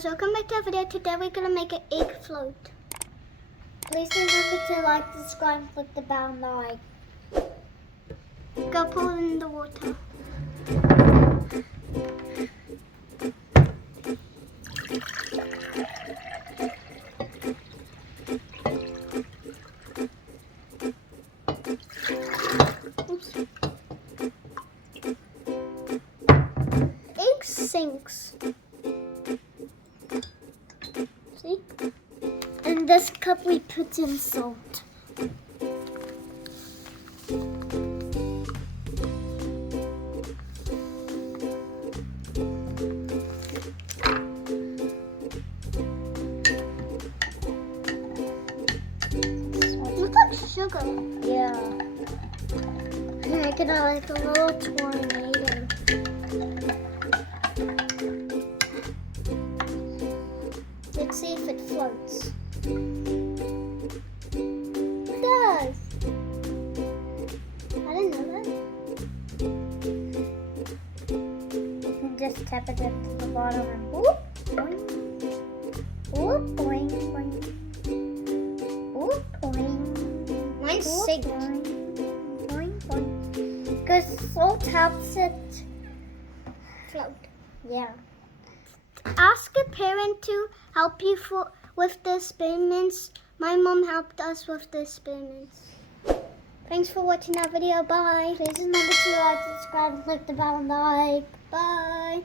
guys, welcome back to our video. Today we're going to make an egg float. Please remember to like, subscribe, and click the bell and like. Go pull in the water. Oops. Egg sinks. See? In this cup we put in salt. Looks like sugar. Yeah. Make it like a little tornado. Let's see if it floats. It does. I didn't know that. You can just tap it into the bottom and whoop, boing. Whoop, boing, boing. Whoop, boing. Mine's sick. Boing, boing. Because salt helps it float. Yeah. Ask a parent to help you with the experiments. My mom helped us with the experiments. Thanks for watching our video. Bye. Please remember to like, subscribe, and click the bell and like. Bye.